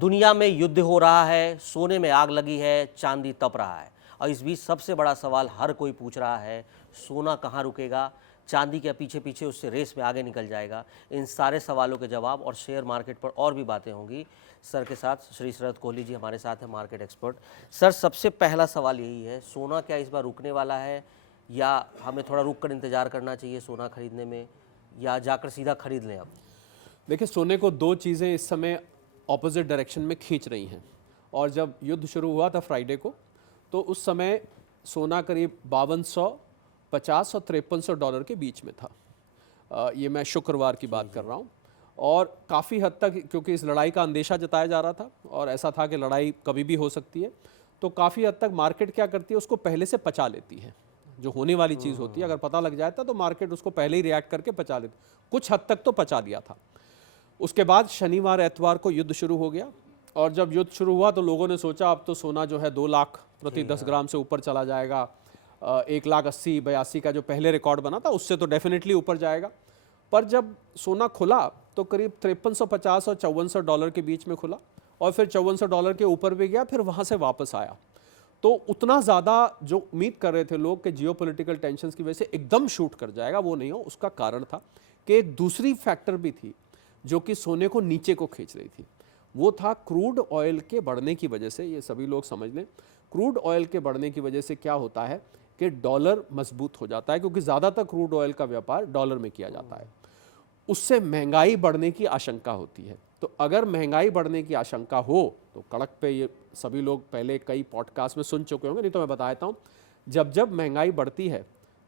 दुनिया में युद्ध हो रहा है, सोने में आग लगी है, चांदी तप रहा है और इस बीच सबसे बड़ा सवाल हर कोई पूछ रहा है, सोना कहाँ रुकेगा, चांदी के पीछे पीछे उससे रेस में आगे निकल जाएगा। इन सारे सवालों के जवाब और शेयर मार्केट पर और भी बातें होंगी सर के साथ। श्री शरद कोहली जी हमारे साथ हैं, मार्केट एक्सपर्ट। सर, सबसे पहला सवाल यही है, सोना क्या इस बार रुकने वाला है या हमें थोड़ा रुक कर इंतज़ार करना चाहिए सोना खरीदने में, या जाकर सीधा खरीद लें अब? देखिए, सोने को दो चीज़ें इस समय ऑपोजिट डायरेक्शन में खींच रही हैं। और जब युद्ध शुरू हुआ था फ्राइडे को, तो उस समय सोना करीब 5250 और 5300 डॉलर के बीच में था। ये मैं शुक्रवार की बात कर रहा हूँ। और काफ़ी हद तक, क्योंकि इस लड़ाई का अंदेशा जताया जा रहा था और ऐसा था कि लड़ाई कभी भी हो सकती है, तो काफ़ी हद तक मार्केट क्या करती है, उसको पहले से पचा लेती है। जो होने वाली चीज़ होती है, अगर पता लग जाता तो मार्केट उसको पहले ही रिएक्ट करके पचा लेती। कुछ हद तक तो पचा लिया था। उसके बाद शनिवार एतवार को युद्ध शुरू हो गया और जब युद्ध शुरू हुआ तो लोगों ने सोचा अब तो सोना जो है 2 लाख प्रति 10 ग्राम से ऊपर चला जाएगा। 1,80,82 का जो पहले रिकॉर्ड बना था उससे तो डेफिनेटली ऊपर जाएगा। पर जब सोना खुला तो करीब 5350 और 5400 डॉलर के बीच में खुला और फिर 5400 डॉलर के ऊपर भी गया, फिर वहाँ से वापस आया। तो उतना ज़्यादा जो उम्मीद कर रहे थे लोग कि जियोपॉलिटिकल टेंशन्स की वजह से एकदम शूट कर जाएगा, वो नहीं हो। उसका कारण था कि एक दूसरी फैक्टर भी थी जो कि सोने को नीचे को खींच रही थी। वो था क्रूड ऑयल के बढ़ने की वजह से। ये सभी लोग समझ लें, क्रूड ऑयल के बढ़ने की वजह से क्या होता है कि डॉलर मजबूत हो जाता है, क्योंकि ज़्यादातर क्रूड ऑयल का व्यापार डॉलर में किया जाता है। उससे महंगाई बढ़ने की आशंका होती है। तो अगर महंगाई बढ़ने की आशंका हो तो कड़क पे ये सभी लोग पहले कई पॉडकास्ट में सुन चुके होंगे, नहीं तो मैं बता देता हूँ। जब जब महंगाई बढ़ती है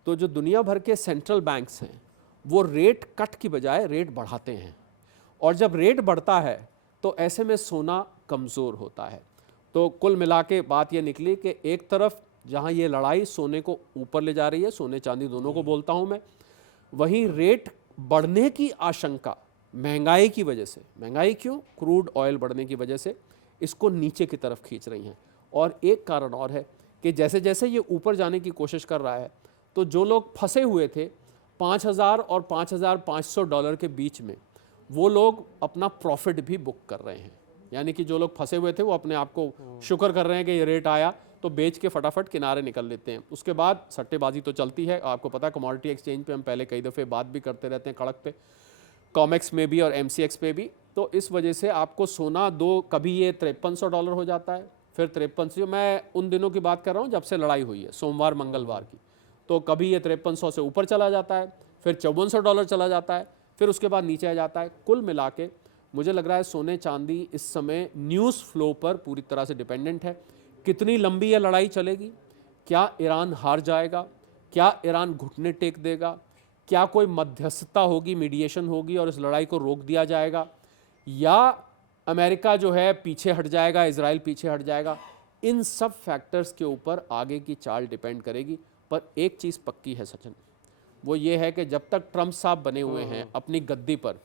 तो जो दुनिया भर के सेंट्रल बैंक्स हैं वो रेट कट की बजाय रेट बढ़ाते हैं, और जब रेट बढ़ता है तो ऐसे में सोना कमज़ोर होता है। तो कुल मिला के बात ये निकली कि एक तरफ जहाँ ये लड़ाई सोने को ऊपर ले जा रही है, सोने चांदी दोनों को बोलता हूँ मैं, वहीं रेट बढ़ने की आशंका महंगाई की वजह से, महंगाई क्यों, क्रूड ऑयल बढ़ने की वजह से इसको नीचे की तरफ खींच रही हैं। और एक कारण और है कि जैसे जैसे ये ऊपर जाने की कोशिश कर रहा है तो जो लोग फंसे हुए थे 5000 और 5500 डॉलर के बीच में, वो लोग अपना प्रॉफिट भी बुक कर रहे हैं। यानी कि जो लोग फंसे हुए थे वो अपने आप को शुक्र कर रहे हैं कि ये रेट आया तो बेच के फटाफट किनारे निकल लेते हैं। उसके बाद सट्टेबाजी तो चलती है, आपको पता है। कमोडिटी एक्सचेंज पे हम पहले कई दफ़े बात भी करते रहते हैं, कड़क पे, कॉमेक्स में भी और MCX पे भी। तो इस वजह से आपको सोना कभी ये 5300 डॉलर हो जाता है, फिर 5300, मैं उन दिनों की बात कर रहा हूँ जब से लड़ाई हुई है, सोमवार मंगलवार की। तो कभी ये 5300 से ऊपर चला जाता है, फिर 5400 डॉलर चला जाता है, फिर उसके बाद नीचे आ जाता है। कुल मिला के मुझे लग रहा है सोने चांदी इस समय न्यूज़ फ्लो पर पूरी तरह से डिपेंडेंट है। कितनी लंबी ये लड़ाई चलेगी, क्या ईरान हार जाएगा, क्या ईरान घुटने टेक देगा, क्या कोई मध्यस्थता होगी, मीडिएशन होगी और इस लड़ाई को रोक दिया जाएगा, या अमेरिका जो है पीछे हट जाएगा, इजराइल पीछे हट जाएगा, इन सब फैक्टर्स के ऊपर आगे की चाल डिपेंड करेगी। पर एक चीज़ पक्की है सचिन, वो ये है कि जब तक ट्रम्प साहब बने हुए हैं अपनी गद्दी पर,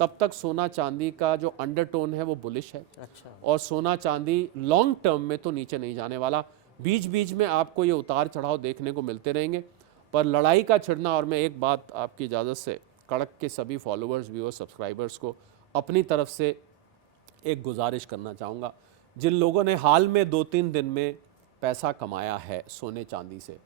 तब तक सोना चांदी का जो अंडरटोन है वो बुलिश है। अच्छा। और सोना चांदी लॉन्ग टर्म में तो नीचे नहीं जाने वाला। बीच बीच में आपको ये उतार चढ़ाव देखने को मिलते रहेंगे, पर लड़ाई का छिड़ना। और मैं एक बात आपकी इजाज़त से कड़क के सभी फॉलोअर्स, व्यूअर्स, सब्सक्राइबर्स को अपनी तरफ से एक गुजारिश करना चाहूँगा। जिन लोगों ने हाल में 2-3 दिन में पैसा कमाया है सोने चांदी से,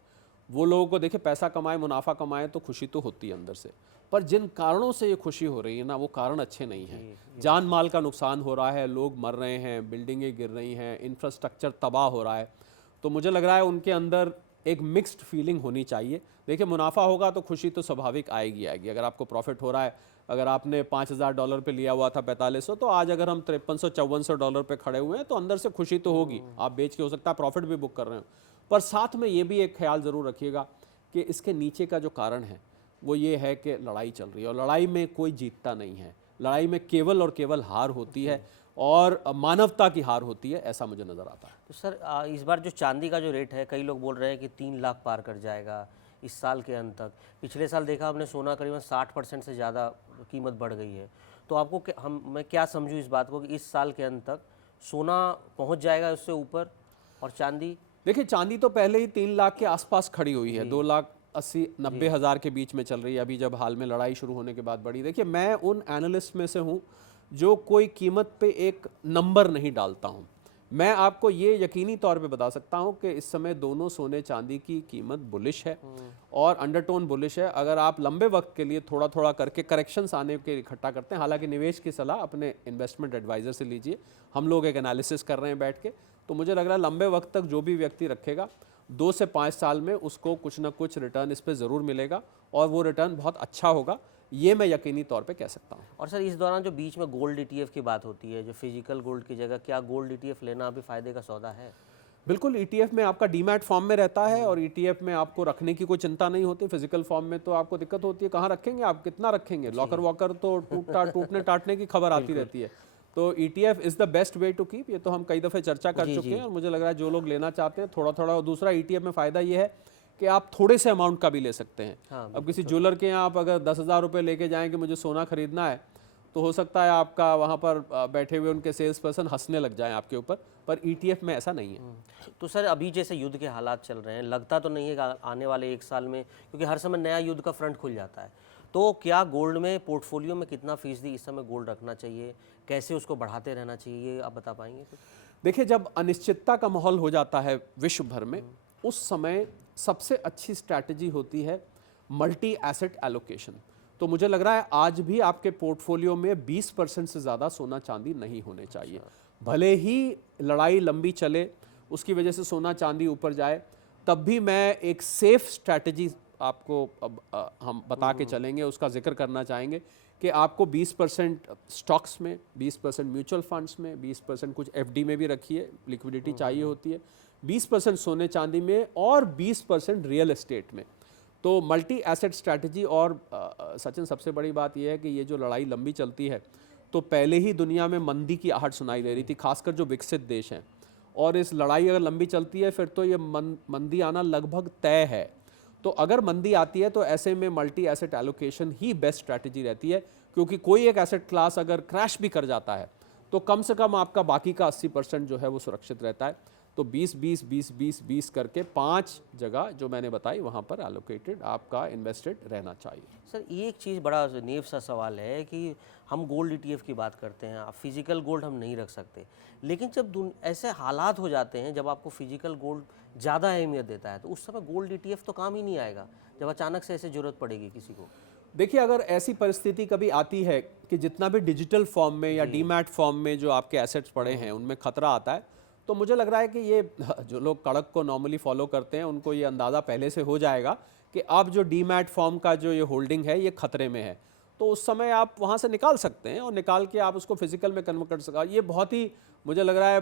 वो लोगों को देखिए, पैसा कमाए, मुनाफा कमाए तो खुशी तो होती है अंदर से, पर जिन कारणों से ये खुशी हो रही है ना, वो कारण अच्छे नहीं हैं। जान माल का नुकसान हो रहा है, लोग मर रहे हैं, बिल्डिंगें गिर रही हैं, इंफ्रास्ट्रक्चर तबाह हो रहा है। तो मुझे लग रहा है उनके अंदर एक मिक्स्ड फीलिंग होनी चाहिए। देखिए, मुनाफा होगा तो खुशी तो स्वाभाविक आएगी। अगर आपको प्रॉफिट हो रहा है, अगर आपने 5000 डॉलर पे लिया हुआ था 4500, तो आज अगर हम 5300-5400 डॉलर पे खड़े हुए हैं तो अंदर से खुशी तो होगी। आप बेच के हो सकता है प्रॉफिट भी बुक कर रहे हो, पर साथ में ये भी एक ख्याल ज़रूर रखिएगा कि इसके नीचे का जो कारण है वो ये है कि लड़ाई चल रही है और लड़ाई में कोई जीतता नहीं है। लड़ाई में केवल और केवल हार होती है और मानवता की हार होती है, ऐसा मुझे नज़र आता है। तो सर, इस बार जो चांदी का जो रेट है, कई लोग बोल रहे हैं कि 3 लाख पार कर जाएगा इस साल के अंत तक। पिछले साल देखा हमने, सोना करीबन 60% से ज़्यादा कीमत बढ़ गई है। तो आपको मैं क्या समझूँ इस बात को कि इस साल के अंत तक सोना पहुंच जाएगा उससे ऊपर, और चांदी? देखिए, चांदी तो पहले ही 3 लाख के आसपास खड़ी हुई है, 2,80,90,000 के बीच में चल रही है। अभी जब हाल में लड़ाई शुरू होने के बाद बढ़ी। देखिए, मैं उन एनालिस्ट में से हूँ जो कोई कीमत पे एक नंबर नहीं डालता हूं। मैं आपको ये यकीनी तौर पे बता सकता हूं कि इस समय दोनों सोने चांदी की कीमत बुलिश है और अंडरटोन बुलिश है। अगर आप लंबे वक्त के लिए थोड़ा थोड़ा करके करेक्शंस आने के इकट्ठा करते हैं, हालांकि निवेश की सलाह अपने इन्वेस्टमेंट एडवाइजर से लीजिए, हम लोग एक एनालिसिस कर रहे हैं बैठ के, तो मुझे लग रहा है लंबे वक्त तक जो भी व्यक्ति रखेगा 2 से 5 साल में उसको कुछ ना कुछ रिटर्न इस पर ज़रूर मिलेगा और वो रिटर्न बहुत अच्छा होगा, ये मैं यकीनी तौर पे कह सकता हूँ। और सर इस दौरान जो बीच में गोल्ड ETF की बात होती है, जो फिजिकल गोल्ड की जगह, क्या गोल्ड ETF लेना अभी फायदे का सौदा है? बिल्कुल, ETF में आपका डीमैट फॉर्म में रहता है और ETF में आपको रखने की कोई चिंता नहीं होती। फिजिकल फॉर्म में तो आपको दिक्कत होती है, कहाँ रखेंगे आप, कितना रखेंगे, लॉकर वॉकर तो टूटने टाटने की खबर आती रहती है। तो ETF is the best way to keep, ये तो हम कई दफ़े चर्चा कर चुके हैं और मुझे लग रहा है जो लोग लेना चाहते हैं थोड़ा थोड़ा। और दूसरा ETF में फ़ायदा ये है कि आप थोड़े से अमाउंट का भी ले सकते हैं। हाँ, अब किसी ज्वेलर के यहाँ आप अगर 10,000 रुपये लेके जाएँ कि मुझे सोना खरीदना है, तो हो सकता है आपका वहाँ पर बैठे हुए उनके सेल्स पर्सन हंसने लग जाएं आपके ऊपर, पर ETF में ऐसा नहीं है। तो सर अभी जैसे युद्ध के हालात चल रहे हैं, लगता तो नहीं है कि आने वाले 1 साल में, क्योंकि हर समय नया युद्ध का फ्रंट खुल जाता है, तो क्या गोल्ड में पोर्टफोलियो में कितना फीसदी इस समय गोल्ड रखना चाहिए, कैसे उसको बढ़ाते रहना चाहिए, ये आप बता पाएंगे कुछ? देखिए, जब अनिश्चितता का माहौल हो जाता है विश्व भर में, उस समय सबसे अच्छी स्ट्रैटेजी होती है मल्टी एसेट एलोकेशन। तो मुझे लग रहा है आज भी आपके पोर्टफोलियो में 20% से ज़्यादा सोना चांदी नहीं होने चाहिए। भले ही लड़ाई लंबी चले, उसकी वजह से सोना चांदी ऊपर जाए, तब भी मैं एक सेफ स्ट्रैटेजी आपको अब हम बता के चलेंगे, उसका जिक्र करना चाहेंगे कि आपको 20% स्टॉक्स में, 20% म्यूचुअल फंड्स में, 20% कुछ FD में भी रखिए, लिक्विडिटी चाहिए होती है, 20% सोने चांदी में और 20% रियल एस्टेट में। तो मल्टी एसेट स्ट्रैटेजी। और सचिन, सबसे बड़ी बात यह है कि ये जो लड़ाई लंबी चलती है, तो पहले ही दुनिया में मंदी की आहट सुनाई दे रही थी, खासकर जो विकसित देश हैं, और इस लड़ाई अगर लंबी चलती है फिर तो ये मंदी आना लगभग तय है। तो अगर मंदी आती है तो ऐसे में मल्टी एसेट एलोकेशन ही बेस्ट स्ट्रैटेजी रहती है, क्योंकि कोई एक एसेट क्लास अगर क्रैश भी कर जाता है तो कम से कम आपका बाकी का 80% जो है वो सुरक्षित रहता है। तो 20-20-20-20-20 करके 5 जगह जो मैंने बताई वहाँ पर एलोकेटेड आपका इन्वेस्टेड रहना चाहिए। सर एक चीज़ बड़ा नेव सा सवाल है कि हम गोल्ड ETF की बात करते हैं, अब फिजिकल गोल्ड हम नहीं रख सकते, लेकिन जब ऐसे हालात हो जाते हैं जब आपको फिजिकल गोल्ड ज़्यादा अहमियत देता है, तो उस समय गोल्ड ETF तो काम ही नहीं आएगा, जब अचानक से ऐसे ज़रूरत पड़ेगी किसी को। देखिए, अगर ऐसी परिस्थिति कभी आती है कि जितना भी डिजिटल फॉर्म में या डीमैट फॉर्म में जो आपके एसेट्स पड़े हैं उनमें खतरा आता है, तो मुझे लग रहा है कि ये जो लोग कड़क को नॉर्मली फॉलो करते हैं उनको ये अंदाज़ा पहले से हो जाएगा कि अब जो डीमैट फॉर्म का जो ये होल्डिंग है ये खतरे में है, तो उस समय आप वहाँ से निकाल सकते हैं और निकाल के आप उसको फिजिकल में कन्वर्ट कर सकते। ये बहुत ही मुझे लग रहा है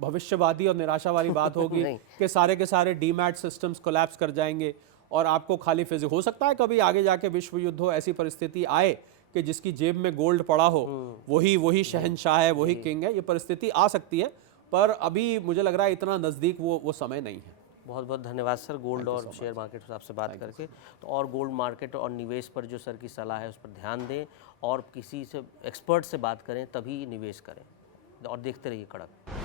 भविष्यवादी और निराशा वाली बात होगी कि सारे के सारे डीमैट सिस्टम्स कोलैप्स कर जाएंगे और आपको खाली फिजिकल, हो सकता है कभी आगे जाके विश्व युद्ध हो, ऐसी परिस्थिति आए कि जिसकी जेब में गोल्ड पड़ा हो वही शहंशाह है, वही किंग है, ये परिस्थिति आ सकती है, पर अभी मुझे लग रहा है इतना नज़दीक वो समय नहीं है। बहुत बहुत धन्यवाद सर, गोल्ड और शेयर मार्केट से आपसे बात करके। तो और गोल्ड मार्केट और निवेश पर जो सर की सलाह है उस पर ध्यान दें और किसी से एक्सपर्ट से बात करें तभी निवेश करें और देखते रहिए कड़क।